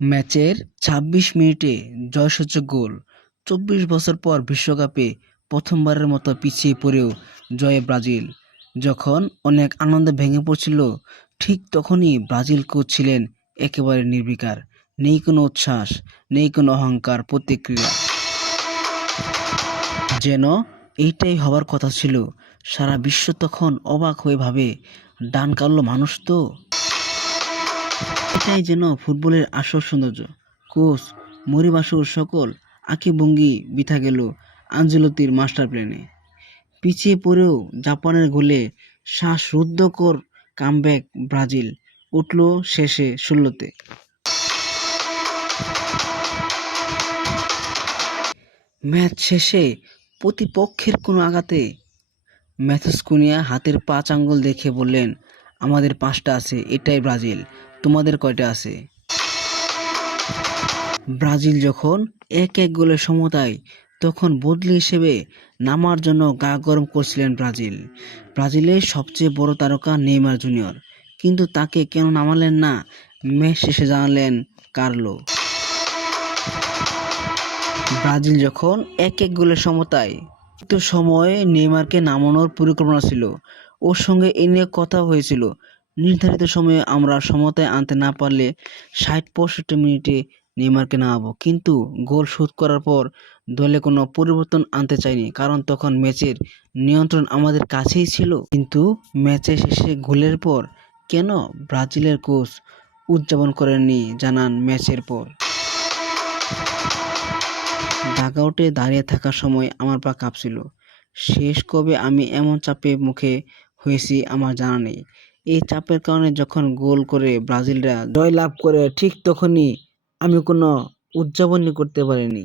ম্যাচের ২৬ মিনিটে জয়সূচক গোল। ২৪ বছর পর বিশ্বকাপে প্রথমবারের মতো পিছিয়ে পড়েও জয়ে ব্রাজিল। যখন অনেক আনন্দে ভেঙে পড়ছিল, ঠিক তখনই ব্রাজিল কোচ ছিলেন একেবারে নির্বিকার। নেই কোনো উচ্ছ্বাস, নেই কোনো অহংকার প্রতিক্রিয়া। যেন এইটাই হবার কথা ছিল। সারা বিশ্ব তখন অবাক হয়ে ভাবে, ডান কালো মানুষ তো। এটাই যেন ফুটবলের আসল সৌন্দর্য। কোচ মরিবাসুর সকল আঁকিভঙ্গি বৃথা গেল আনচেলত্তির মাস্টার প্ল্যানে। পিছিয়ে পড়েও জাপানের গোলে শ্বাসরুদ্ধকর কামব্যাক ব্রাজিল উঠল শেষে ১৬তে। ম্যাচ শেষে প্রতিপক্ষের কোনো আঘাতে ম্যাথুস কুনিয়া হাতের ৫ আঙ্গুল দেখে বললেন, আমাদের ৫টা আছে, এটাই ব্রাজিল, তোমাদের কয়টা আছে? ব্রাজিল যখন ১-১ গোলের সমতায়, তখন বদলি হিসেবে নামার জন্য গা গরম করছিলেন ব্রাজিল। ব্রাজিলের সবচেয়ে বড় তারকা নেইমার জুনিয়র, কিন্তু তাকে কেন নামালেন না ম্যাচ শেষে জানালেন কার্লো। ব্রাজিল যখন ১-১ গোলের সমতায়, তো সময়ে নেইমারকে নামানোর পরিকল্পনা ছিল। ওর সঙ্গে এ নিয়ে কথা হয়েছিল। নির্ধারিত সময়ে আমরা সমতায় আনতে না পারলে ৬০-৬৫ মিনিটে নেইমারকে নামাবো, কিন্তু গোল শোধ করার পর দলে কোনো পরিবর্তন আনতে চাইনি, কারণ তখন ম্যাচের নিয়ন্ত্রণ আমাদের কাছেই ছিল। কিন্তু ম্যাচের শেষে গোলের পর কেন ব্রাজিলের কোচ উদযাপন করেননি জানান ম্যাচের পর, ডাগআউটে দাঁড়িয়ে থাকার সময় আমার পা কাঁপছিল। শেষ কবে আমি এমন চাপের মুখে হয়েছি আমার জানা নেই। এই চাপের কারণে যখন গোল করে ব্রাজিলরা জয় লাভ করে, ঠিক তখনই আমি কোনো উদযাপনই করতে পারিনি।